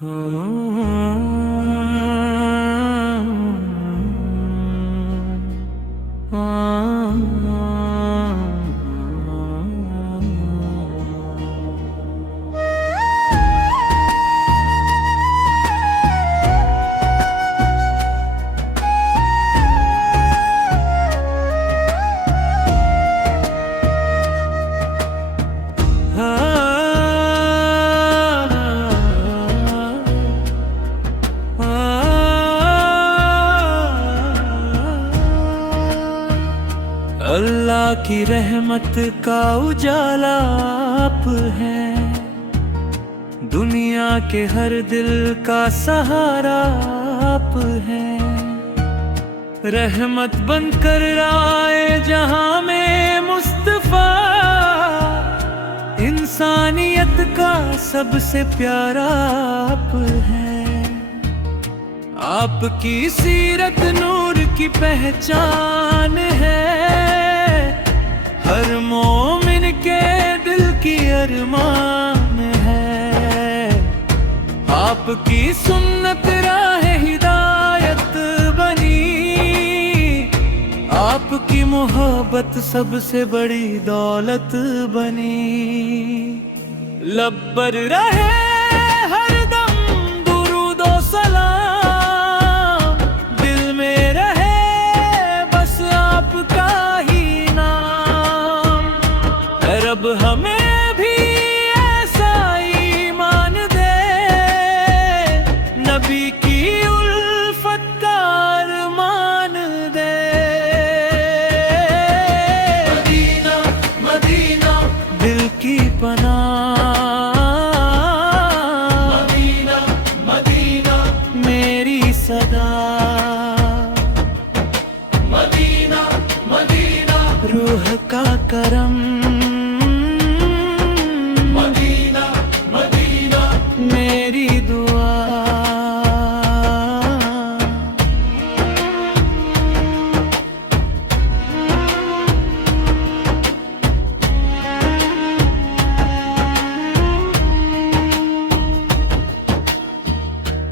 अल्लाह की रहमत का उजाला आप हैं, दुनिया के हर दिल का सहारा आप हैं। रहमत बनकर आए जहां में मुस्तफा, इंसानियत का सबसे प्यारा आप हैं। आपकी सीरत नूर की पहचान है, हर मोमिन के दिल की अरमान है। आपकी सुन्नत राह हिदायत बनी, आपकी मोहब्बत सबसे बड़ी दौलत बनी। लब पर रहे हरदम दुरूद ओ सलाम, दिल में रहे बस आपका ही नाम। रब हमें भी ऐसा ईमान दे, नबी की उल्फत का अरमान दे। मदीना मदीना दिल की पनाह, मदीना मदीना मेरी सदा। मदीना मदीना रूह का करम, मदीना मदीना मेरी दुआ।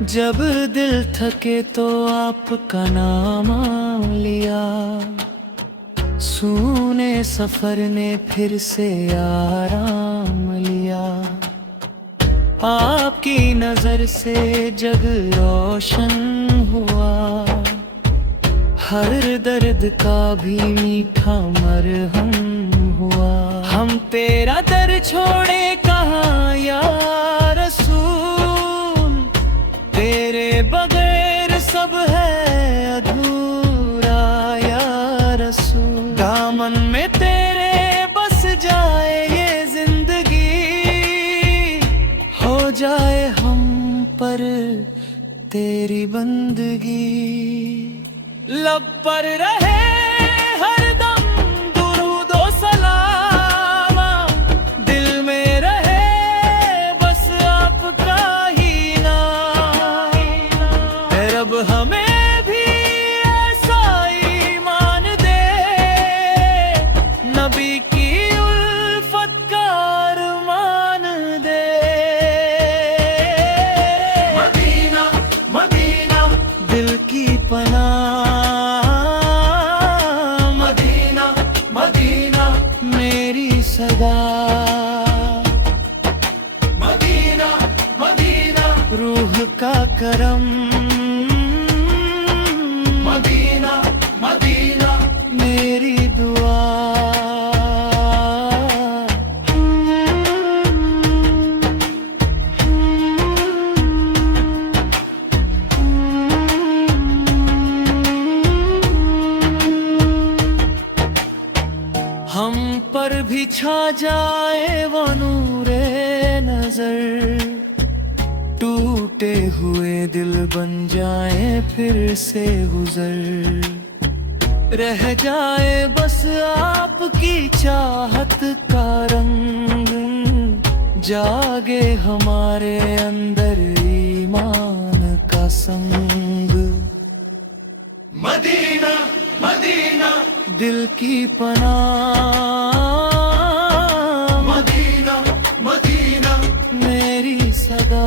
जब दिल थके तो आपका नाम लिया, सूने सफर ने फिर से आराम लिया। आपकी नजर से जग रोशन हुआ, हर दर्द का भी मीठा मरहम हुआ। हम तेरा दर छोड़े कहाँ या रसूल, तेरे बगैर सब है अधूरा या रसूल। दामन में तेरे बस जाए ये जिंदगी, हो जाए हम पर तेरी बंदगी। लब पर रहे हरदम दुरूद ओ सलाम, दिल में रहे बस आपका ही नाम। रब हमें भी ऐसा ईमान दे, नबी की उल्फत का अरमान दे। मदीना मदीना दिल की पनाह, मदीना मदीना मेरी सदा। मदीना मदीना रूह का करम, मदीना मदीना मेरी दुआ। हम पर भी छा जाए वो नूरे नजर, टूटे हुए दिल बन जाए फिर से गुजर। रह जाए बस आपकी चाहत का रंग, जागे हमारे अंदर ईमान का संग। मदीना मदीना दिल की पनाह, मदीना मदीना मेरी सदा।